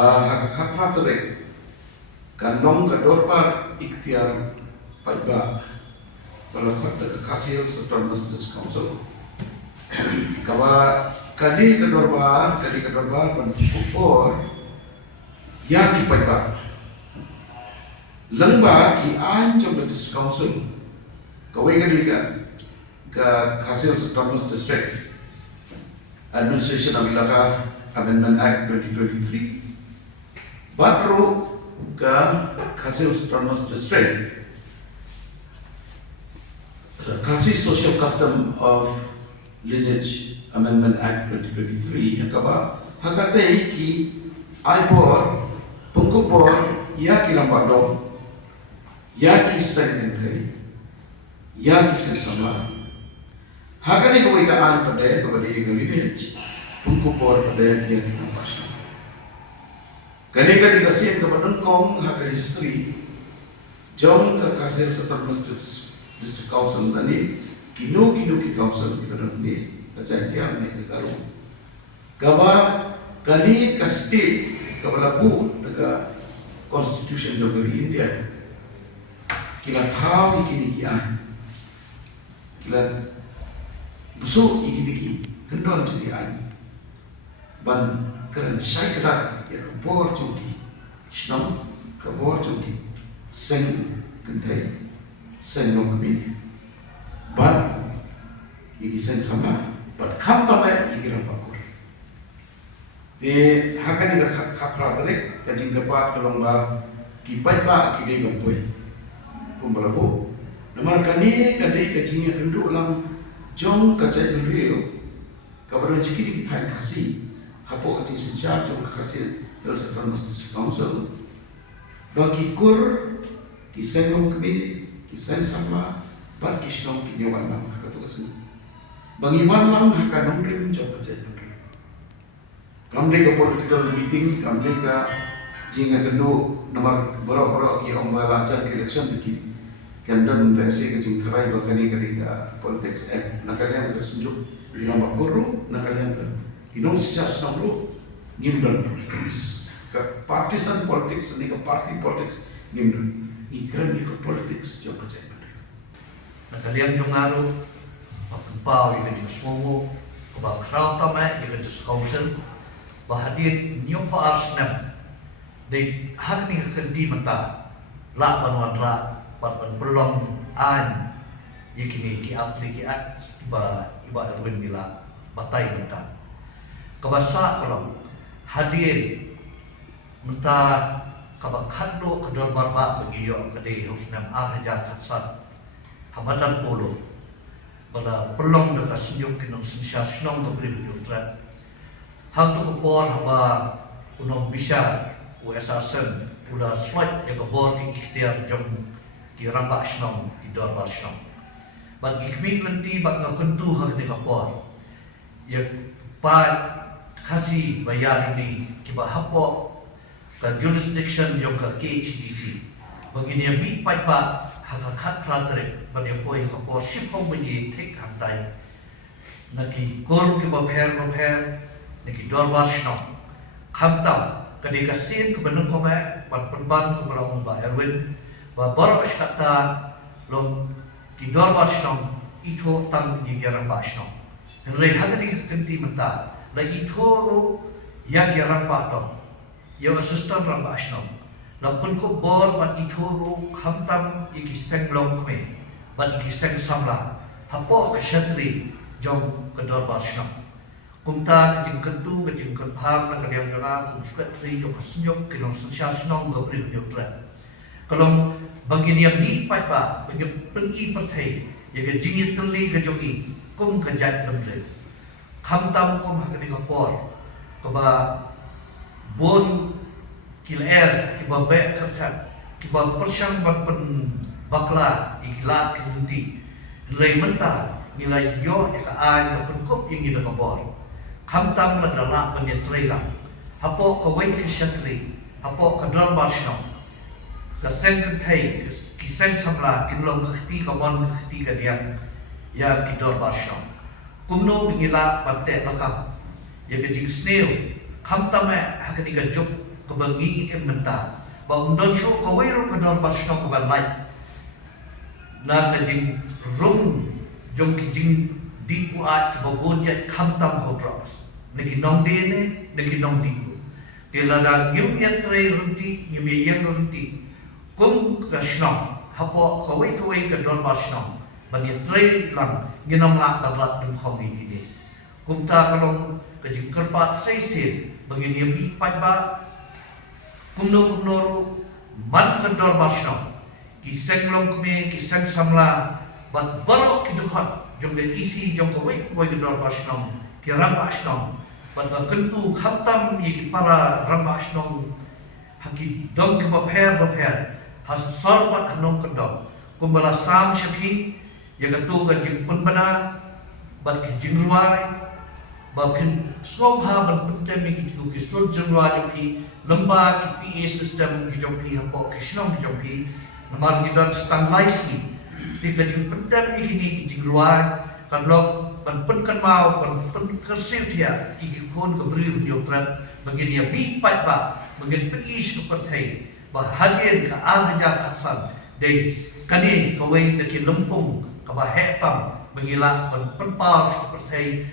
hak terek kanong kadorpar ikhtiar paiba balakot hasil Central Justice Council kawa kadi kadorpar penpupor ya ki paiba lengba ki an coba District Council kawai kadi ka hasil Central District Administration of Ilaka Amendment Act 2023 baru ke hasil Tranmas District kasih Social Custom of Lineage Amendment Act 2023 yang kaba hakatai ki aipor pengkupor ya ki lambat dom ya ki secondary ya ki sensama hakani kawai ka an pada kepada yang lineage pengkupor pada yang ki lambat dom kani dikasih kepada engkong hak history jom ke hasil Central District Council tadi kino ki council kita ni kejadian ni kalau gaba kani ke state kepada bu dekat constitution jogari India kila tahu ikini kian kila busuk ikini kendor jadi an ban keren saya kedar ya kebor jodi senang kebor jodi seng kentai seng nongmi ban iki seng sama ban kam tamai iki rampakur de hakani ka khapra dare kajing kepat kelomba kipai pa kidei bampoi kumbalabu nomor kani kadai kajing rendu ulang jong kajai beliau kabar rezeki kita kasih hapo kati sejak jom kasih el Central Justice Council bagi kur kisah kami kisah sama bar kisah kini walam kata kesini bagi walam akan nombor mencoba jadi kami ke political meeting kami ke jinga kedua nomor berapa ki ombala ajar election di kandan resi ke jing terai bakani ketika politics act nakalian tersunjuk di nomor guru nakalian kinong siya senang ngimdan politics ke partisan politics ni ke party politics ngimdan ikran ni ke politics jauh kecil mereka. Nakalian jungaru pau yang jeng semua kebak crowd tamai yang jeng council bahadir new for arsenal de hak ni kendi mata la banwan ra ban belum an ikini ki apli ki at ba iba erwin mila batai mata kabasa kalau hadir minta kabakando kedor barba begiyo kede husnam ahja katsat hamadan polo bala pelong de kasinjuk kinong sinsya sinong to bri hudutrat hang to kopor haba unom bisa usasen ula slot ya kebor ki ikhtiar jom ki ramba sinong ki dor bar sinong ban ikmi lenti bak ngakentu hak ni kopor ya pa kasih bayar ini kiba hapo ke jurisdiction yang ke KHDC begini yang mi paipa hakakat pratere bani poi hapo shipong bagi take hantai naki kor kiba pher naki dorbar shnong khamtam kadi kasin ke benung konga pan penban ke belong ba Erwin ba boros kata long ki dorbar shnong itu tam yigeran ba shnong henry hadari kenti menta la itoro ya gerang patong ya assistant ram asnam la pun ko bor ban itoro khamtam iki senglong kme ban iki seng samla hapo ka shatri jong kedor barsnam kumta kajing kentu kajing kenpham na kadiam janga kum sekretari jong kasnyok kinong sensasnong gabri nyotrat kalong bagi niam ni paipa bagi pengi perthai ya kajing teli kajongi kum kajat lamre khamtam kum hakani kapor kaba bon kiler kiba be kerja kiba persyang ban pen bakla iklat kinti rei menta nilai yo ka an ka penkop yang ida kapor khamtam la dala pen trailer hapo ka wai ka shatri hapo ka dal barsno ka sen ka thai ki sen samla kinlong ka khti ka mon ka khti ka diam ya ki dor barsno kumno bingila pante lakam ya ke jing snail khamtame hakani ka job kebangi menta ba undon syo kawero kador basno kaban lai na kajing rung jong kijing di puat kebaboja kamtam ho drugs niki nong dene niki nong di dia lada ngim ya tre runti ngim yang runti kum kasno hapo kawai kador basno bagi tre lang nginam la darat dum khomi kini kumta kalong kajing kerpat seisin bagi niami paiba kumno man kador basno kiseng long kme kiseng samla bat barok kidukhat jong le isi jong kawai kador basno kirang basno bat kentu khatam yiki para rang basno haki dong ke baper has sorbat hanong kedong kumbala sam syakhi yagatu ka jing penbana bat kijing ruai bakin slobha ban puntem ki ku ki sul jingwa ki lamba ki PA system ki jong pi hapo kishnong ki jong pi namar ni don stang laisi di ka jing puntem ki ni ki jing ruai kan long ban pen kan mau ban pen kersil dia ki kon ka bri yo tran bangin ya bi pat ba bangin pen is ku pertai ba hadien ka arja khatsan dei kanin kawai na ki lumpung ka ba hektam mengilak penpar seperti